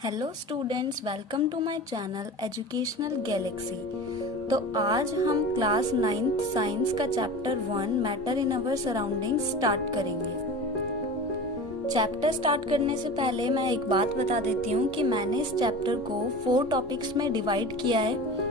Hello students, welcome to my channel educational galaxy. तो आज हम क्लास 9th साइंस का chapter 1 matter in our surrounding start करेंगे। Chapter start करने से पहले मैं एक बात बता देती हूँ कि मैंने इस चैप्टर को 4 टॉपिक्स में डिवाइड किया है।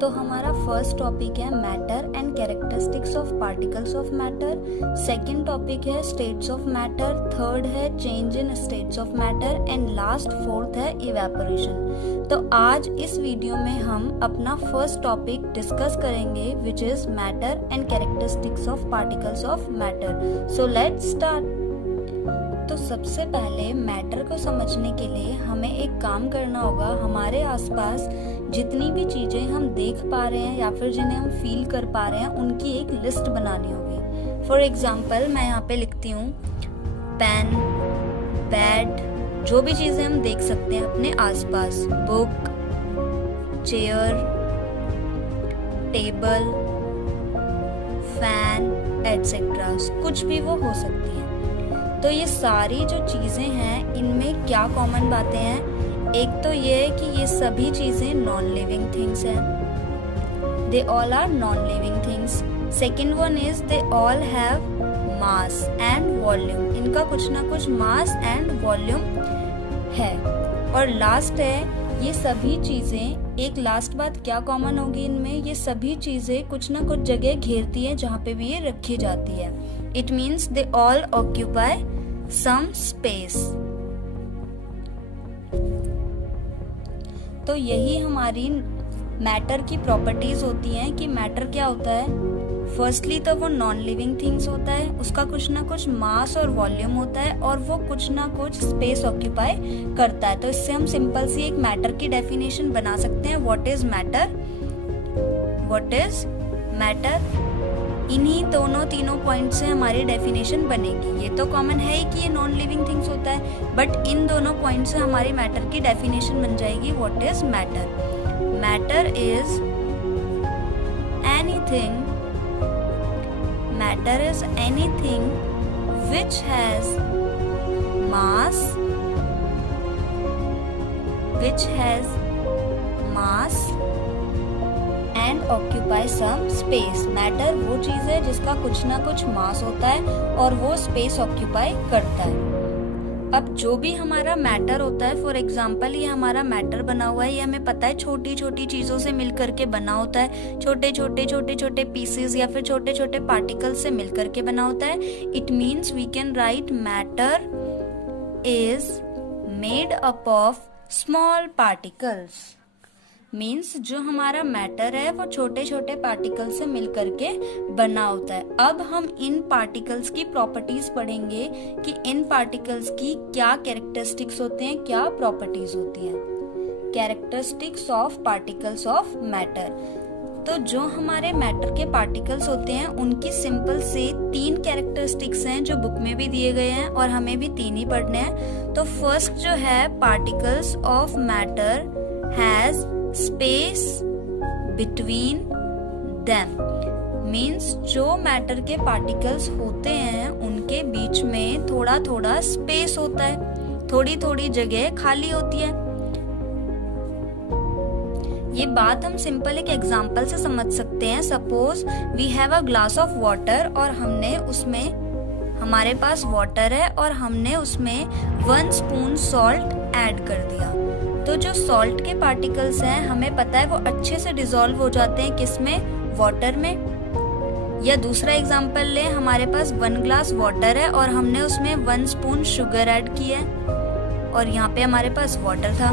तो हमारा फर्स्ट टॉपिक है matter and characteristics of particles of matter, second topic है स्टेट्स ऑफ मैटर, थर्ड है change in states of matter and last fourth है इवेपोरेशन। तो आज इस वीडियो में हम अपना फर्स्ट टॉपिक डिस्कस करेंगे which is matter and characteristics of particles of matter. So let's start. तो सबसे पहले मैटर को समझने के लिए हमें एक काम करना होगा। हमारे आसपास जितनी भी चीजें हम देख पा रहे हैं या फिर जिन्हें हम फील कर पा रहे हैं उनकी एक लिस्ट बनानी होगी। फॉर एग्जाम्पल मैं यहाँ पे लिखती हूँ पेन, बेड, जो भी चीजें हम देख सकते हैं अपने आसपास, book, chair, table, fan etcetera, कुछ भी वो हो सकती है। तो ये सारी जो चीजें हैं इनमें क्या कॉमन बातें हैं? एक तो ये है कि ये सभी चीजें नॉन लिविंग थिंग्स हैं, they all are non living things. Second one is they all have mass and volume, इनका कुछ ना कुछ मास एंड वॉल्यूम है। और लास्ट है ये सभी चीजें, एक लास्ट बात क्या कॉमन होगी इनमें, ये सभी चीजें कुछ ना कुछ जगह घेरती हैं जहाँ पे भी ये रखी जाती है। It means they all occupy some space. तो यही हमारी मैटर की प्रॉपर्टीज होती हैं कि मैटर क्या होता है। फर्स्टली तो वो नॉन लिविंग थिंग्स होता है, उसका कुछ ना कुछ मास और वॉल्यूम होता है और वो कुछ ना कुछ स्पेस ऑक्यूपाई करता है। तो इससे हम सिंपल सी एक मैटर की डेफिनेशन बना सकते हैं। What is matter? What is matter? इन्हीं दोनों तीनों पॉइंट से हमारी डेफिनेशन बनेगी। ये तो कॉमन है ही कि ये नॉन लिविंग थिंग्स होता है, बट इन दोनों पॉइंट से हमारी मैटर की डेफिनेशन बन जाएगी। What is matter? Matter is anything, matter is anything which has mass, which has mass and occupy some space। Matter वो चीज है जिसका कुछ ना कुछ मास होता है और वो स्पेस ऑक्यूपाई करता है। अब जो भी हमारा मैटर होता है, फॉर एग्जाम्पल ये हमारा मैटर बना हुआ है, ये हमें पता है छोटी छोटी चीजों से मिलकर के बना होता है, छोटे छोटे पीसेस या फिर छोटे छोटे पार्टिकल्स से मिलकर के बना होता है। It means we can write matter is made up of small particles. Means जो हमारा मैटर है वो छोटे छोटे पार्टिकल्स से मिलकर के बना होता है। अब हम इन पार्टिकल्स की प्रॉपर्टीज पढ़ेंगे कि इन पार्टिकल्स की क्या कैरेक्टरिस्टिक्स होते हैं, क्या प्रॉपर्टीज होती हैं। Characteristics of particles of matter. तो जो हमारे मैटर के पार्टिकल्स होते हैं उनकी सिंपल से 3 कैरेक्टरिस्टिक्स हैं जो बुक में भी दिए गए हैं और हमें भी 3 ही पढ़ने हैं। तो फर्स्ट जो है, particles of matter has space between them. Means जो मैटर के पार्टिकल्स होते हैं उनके बीच में थोड़ा थोड़ा स्पेस होता है, थोड़ी थोड़ी जगह खाली होती है। ये बात हम सिंपल एक एग्जांपल से समझ सकते हैं। Suppose we have a glass of water और हमने उसमें, हमारे पास वाटर है और हमने उसमें 1 स्पून सॉल्ट ऐड कर दिया। तो जो सॉल्ट के पार्टिकल्स हैं हमें पता है वो अच्छे से डिसॉल्व हो जाते हैं, किसमें? वाटर में। या दूसरा एग्जांपल लें, हमारे पास 1 ग्लास वाटर है और हमने उसमें 1 स्पून शुगर ऐड किया है और यहाँ पे हमारे पास वाटर था।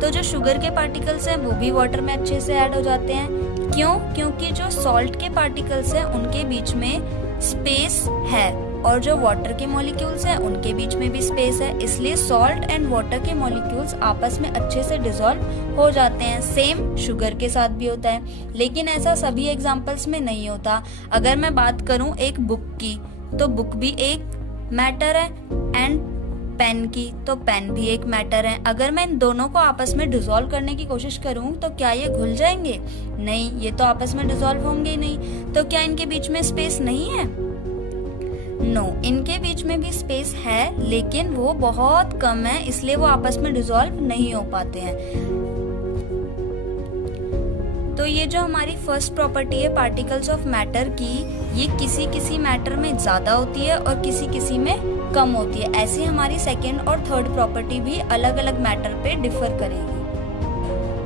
तो जो शुगर के पार्टिकल्स हैं वो भी वाटर में अच्छे से ऐड हो जाते हैं। क्यों? क्योंकि जो सॉल्ट के पार्टिकल्स हैं उनके बीच में स्पेस है और जो वाटर के मॉलिक्यूल्स हैं उनके बीच में भी स्पेस है, इसलिए सॉल्ट एंड वाटर के मॉलिक्यूल्स आपस में अच्छे से डिसॉल्व हो जाते हैं। सेम शुगर के साथ भी होता है, लेकिन ऐसा सभी एग्जांपल्स में नहीं होता। अगर मैं बात करूं एक बुक की, तो बुक भी एक मैटर है, एंड पेन की, तो पेन भी एक मैटर है। अगर मैं इन दोनों को आपस में डिसॉल्व करने की कोशिश करूं तो क्या ये घुल जाएंगे? नहीं, ये तो आपस में डिसॉल्व होंगे ही नहीं। तो क्या इनके बीच में स्पेस नहीं है? नो, इनके बीच में भी स्पेस है लेकिन वो बहुत कम है, इसलिए वो आपस में डिसॉल्व नहीं हो पाते हैं। तो ये जो हमारी फर्स्ट प्रॉपर्टी है पार्टिकल्स ऑफ मैटर की, ये किसी किसी मैटर में ज्यादा होती है और किसी किसी में कम होती है। ऐसी हमारी सेकेंड और थर्ड प्रॉपर्टी भी अलग अलग मैटर पे डिफर करेगी।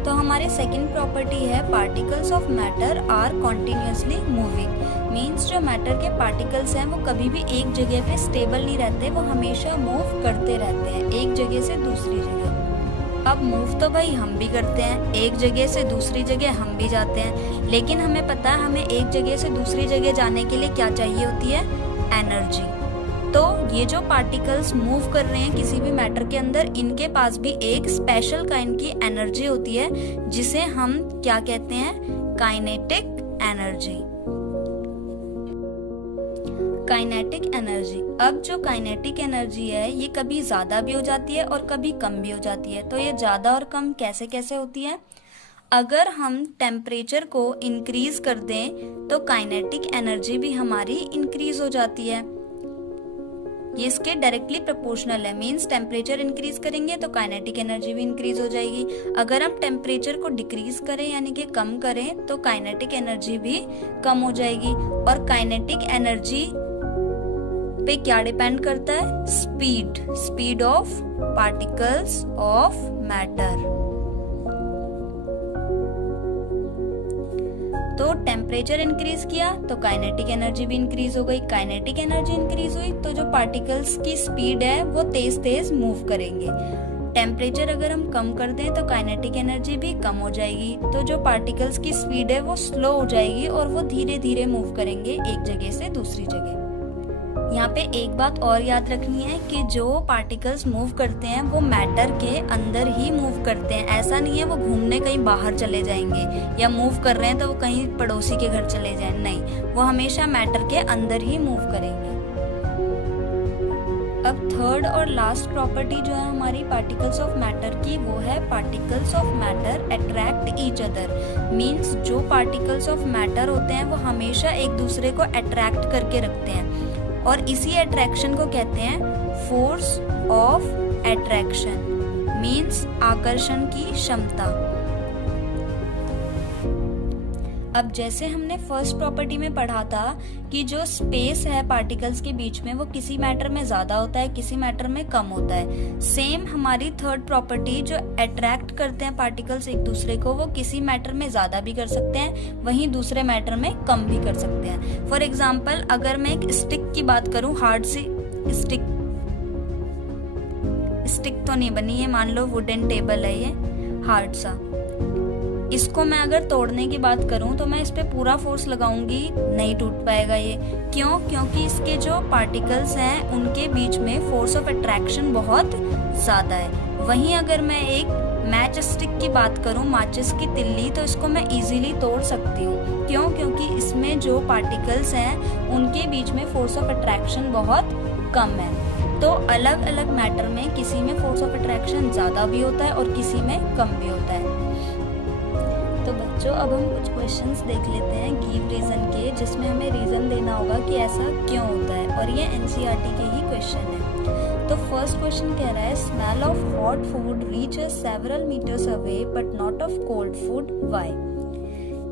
तो हमारे सेकेंड प्रॉपर्टी है particles of matter are continuously moving. Means जो मैटर के पार्टिकल्स हैं वो कभी भी एक जगह पे स्टेबल नहीं रहते, वो हमेशा मूव करते रहते हैं एक जगह से दूसरी जगह। अब मूव तो भाई हम भी करते हैं, एक जगह से दूसरी जगह हम भी जाते हैं, लेकिन हमें पता है हमें एक जगह से दूसरी जगह जाने के लिए क्या चाहिए होती है, एनर्जी। तो ये जो पार्टिकल्स मूव कर रहे हैं किसी भी मैटर के अंदर, इनके पास भी एक स्पेशल काइंड की एनर्जी होती है जिसे हम क्या कहते हैं, काइनेटिक एनर्जी। Kinetic energy. अब जो काइनेटिक एनर्जी है ये कभी ज्यादा भी हो जाती है और कभी कम भी हो जाती है। तो ये ज्यादा और कम कैसे कैसे होती है? अगर हम टेम्परेचर को इंक्रीज कर दें तो काइनेटिक एनर्जी भी हमारी इंक्रीज हो जाती है। ये इसके डायरेक्टली प्रोपोर्शनल है। मींस टेम्परेचर इंक्रीज करेंगे तो काइनेटिक एनर्जी भी इंक्रीज हो जाएगी। अगर हम टेम्परेचर को डिक्रीज करें यानी कि कम करें तो काइनेटिक एनर्जी भी कम हो जाएगी। और काइनेटिक एनर्जी पे क्या डिपेंड करता है? Speed of particles of matter. तो टेम्परेचर इंक्रीज किया तो काइनेटिक एनर्जी भी इंक्रीज हो गई। काइनेटिक एनर्जी इंक्रीज हुई तो जो पार्टिकल्स की स्पीड है वो तेज तेज मूव करेंगे। टेम्परेचर अगर हम कम कर दें तो काइनेटिक एनर्जी भी कम हो जाएगी। तो जो पार्टिकल्स की स्पीड है वो स्लो हो जाएगी और वो धीरे धीरे मूव करेंगे एक जगह से दूसरी जगह। यहाँ पे एक बात और याद रखनी है कि जो पार्टिकल्स मूव करते हैं वो मैटर के अंदर ही मूव करते हैं। ऐसा नहीं है वो घूमने कहीं बाहर चले जाएंगे या मूव कर रहे हैं तो वो कहीं पड़ोसी के घर चले जाएं, नहीं, वो हमेशा मैटर के अंदर ही मूव करेंगे। अब थर्ड और लास्ट प्रॉपर्टी जो है हमारी पार्टिकल्स ऑफ मैटर की, वो है particles of matter attract each other. Means जो पार्टिकल्स ऑफ मैटर होते हैं वो हमेशा एक दूसरे को अट्रैक्ट करके रखते हैं और इसी अट्रैक्शन को कहते हैं फोर्स ऑफ अट्रैक्शन। मीन्स आकर्षण की क्षमता। अब जैसे हमने फर्स्ट प्रॉपर्टी में पढ़ा था कि जो स्पेस है पार्टिकल्स के बीच में वो किसी मैटर में ज्यादा होता है, किसी मैटर में कम होता है। सेम हमारी थर्ड प्रॉपर्टी, जो अट्रैक्ट करते हैं पार्टिकल्स एक दूसरे को, वो किसी मैटर में ज्यादा भी कर सकते हैं, वहीं दूसरे मैटर में कम भी कर सकते हैं। फॉर एग्जाम्पल अगर मैं एक स्टिक की बात करूं, हार्ड सी स्टिक तो नहीं बनी है, मान लो वुडन टेबल है ये हार्ड सा, इसको मैं अगर तोड़ने की बात करूं तो मैं इस पे पूरा फोर्स लगाऊंगी, नहीं टूट पाएगा ये। क्यों? क्योंकि इसके जो पार्टिकल्स हैं उनके बीच में फोर्स ऑफ अट्रैक्शन बहुत ज्यादा है। वहीं अगर मैं एक मैच स्टिक की बात करूं, माचिस की तिल्ली, तो इसको मैं इजीली तोड़ सकती हूँ। क्यों? क्योंकि इसमें जो पार्टिकल्स हैं उनके बीच में फोर्स ऑफ अट्रैक्शन बहुत कम है। तो अलग अलग मैटर में किसी में फोर्स ऑफ अट्रैक्शन ज्यादा भी होता है और किसी में कम भी होता है। तो बच्चों अब हम कुछ क्वेश्चंस देख लेते हैं गिव रीजन के, जिसमें हमें रीजन देना होगा कि ऐसा क्यों होता है, और ये एनसीईआरटी के ही क्वेश्चन है। तो फर्स्ट क्वेश्चन कह रहा है smell of hot food reaches several metres away but not of cold food, why?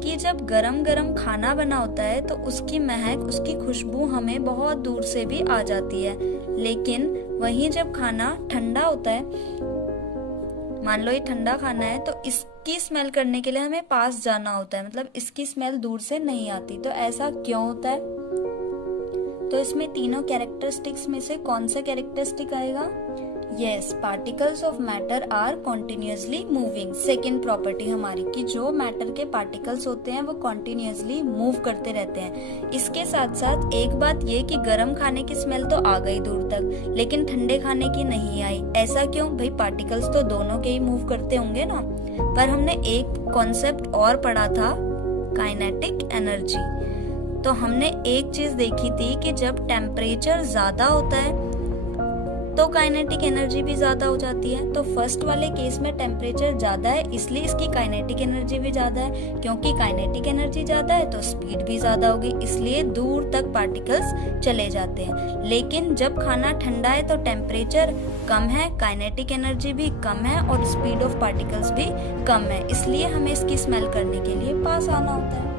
कि जब गरम गरम खाना बना होता है तो उसकी महक, उसकी खुशबू हमें बहुत दूर से भी आ जाती है, लेकिन वहीं जब खाना ठंडा होता है, मान लो ये ठंडा खाना है, तो इसकी स्मेल करने के लिए हमें पास जाना होता है, मतलब इसकी स्मेल दूर से नहीं आती। तो ऐसा क्यों होता है? तो इसमें तीनों कैरेक्टरिस्टिक्स में से कौन सा कैरेक्टरिस्टिक आएगा? Yes, particles of matter are continuously moving. Second property हमारी कि जो मैटर के पार्टिकल्स होते हैं वो कॉन्टिन्यूसली मूव करते रहते हैं। इसके साथ साथ एक बात ये कि गर्म खाने की स्मेल तो आ गई दूर तक, लेकिन ठंडे खाने की नहीं आई। ऐसा क्यों? भाई पार्टिकल्स तो दोनों के ही मूव करते होंगे ना। पर हमने एक कॉन्सेप्ट और पढ़ा था, काइनेटिक एनर्जी। तो हमने एक चीज देखी थी कि जब टेम्परेचर ज्यादा होता है तो काइनेटिक एनर्जी भी ज़्यादा हो जाती है। तो फर्स्ट वाले केस में टेम्परेचर ज़्यादा है इसलिए इसकी काइनेटिक एनर्जी भी ज़्यादा है, क्योंकि काइनेटिक एनर्जी ज़्यादा है तो स्पीड भी ज़्यादा होगी, इसलिए दूर तक पार्टिकल्स चले जाते हैं। लेकिन जब खाना ठंडा है तो टेम्परेचर कम है, काइनेटिक एनर्जी भी कम है और स्पीड ऑफ पार्टिकल्स भी कम है, इसलिए हमें इसकी स्मेल करने के लिए पास आना होता है।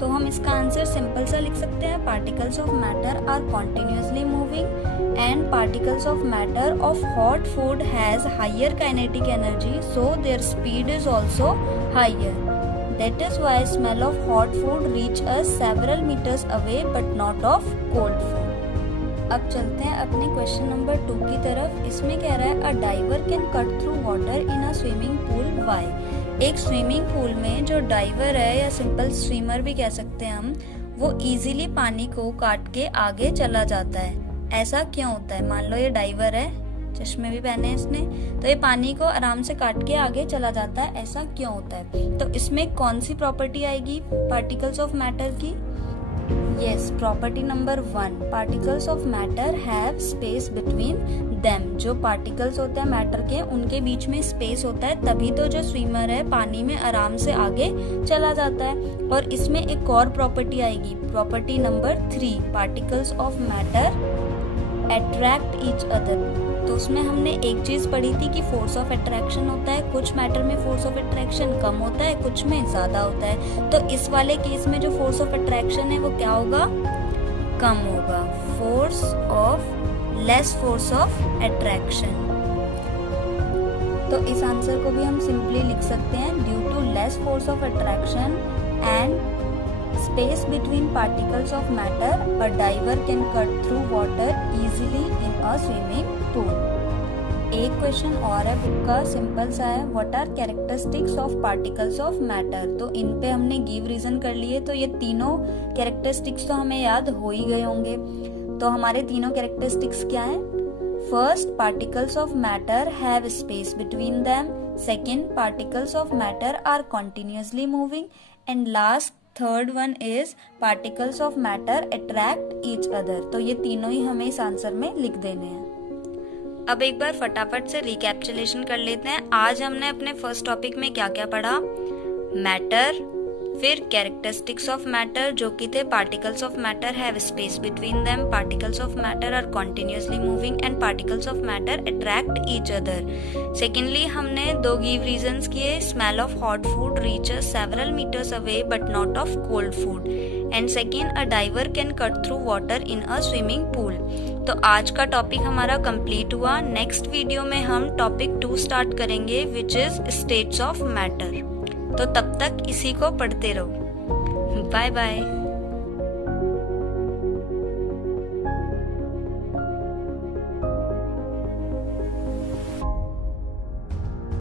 तो हम इसका आंसर सिंपल सा लिख सकते हैं, particles of matter are continuously moving and particles of matter of hot food has higher kinetic energy so their speed is also higher. That is why smell of hot food reach us several metres away but not of cold food. अब चलते हैं अपने question number 2 की तरफ। इसमें कह रहा है a diver can cut through water in a swimming pool why. एक स्विमिंग पूल में जो डाइवर है या सिंपल स्विमर भी कह सकते हैं हम, वो इजीली पानी को काट के आगे चला जाता है। ऐसा क्यों होता है? मान लो ये डाइवर है, चश्मे भी पहने हैं इसने, तो ये पानी को आराम से काट के आगे चला जाता है। ऐसा क्यों होता है? तो इसमें कौन सी प्रॉपर्टी आएगी पार्टिकल्स ऑफ मैटर की? Yes, property number 1, particles of matter have space between them. जो पार्टिकल्स होते हैं मैटर के, उनके बीच में स्पेस होता है, तभी तो जो स्विमर है पानी में आराम से आगे चला जाता है। और इसमें एक और प्रॉपर्टी आएगी, property number 3, particles of matter attract each other. तो उसमें हमने एक चीज पढ़ी थी कि फोर्स ऑफ अट्रैक्शन होता है, कुछ मैटर में फोर्स ऑफ अट्रैक्शन कम होता है, कुछ में ज्यादा होता है। तो इस वाले केस में जो फोर्स ऑफ अट्रैक्शन है वो क्या होगा? कम होगा, लेस फोर्स ऑफ अट्रैक्शन। तो इस आंसर को भी हम सिंपली लिख सकते हैं, due to less force of attraction and space between particles of matter, a diver can cut through water easily in a swimming pool. एक क्वेश्चन और है बुक का, सिंपल सा है, what are characteristics of particles of matter. तो इन पे हमने गिव रीजन कर लिए, तो ये तीनों कैरेक्टरिस्टिक्स तो हमें याद हो ही गए होंगे। तो हमारे तीनों कैरेक्टरिस्टिक्स क्या है? First, particles of matter have space between them. Second, particles of matter are continuously moving. And last third one is particles of matter attract each other. तो ये तीनों ही हमें इस आंसर में लिख देने हैं। अब एक बार फटाफट से रिकैप्चुलेशन कर लेते हैं। आज हमने अपने फर्स्ट टॉपिक में क्या क्या पढ़ा? मैटर, फिर कैरेक्टरिस्टिक्स ऑफ मैटर जो कि थे particles of matter have space between them, particles of matter are continuously moving and particles of matter attract each other. Secondly हमने 2 गिव रीजंस किए, smell of hot food reaches several metres away but not of cold food. And second, a diver can cut through water in a swimming pool. तो आज का topic हमारा complete हुआ। Next video में हम topic 2 start करेंगे which is states of matter. तो तब तक इसी को पढ़ते रहो। Bye bye.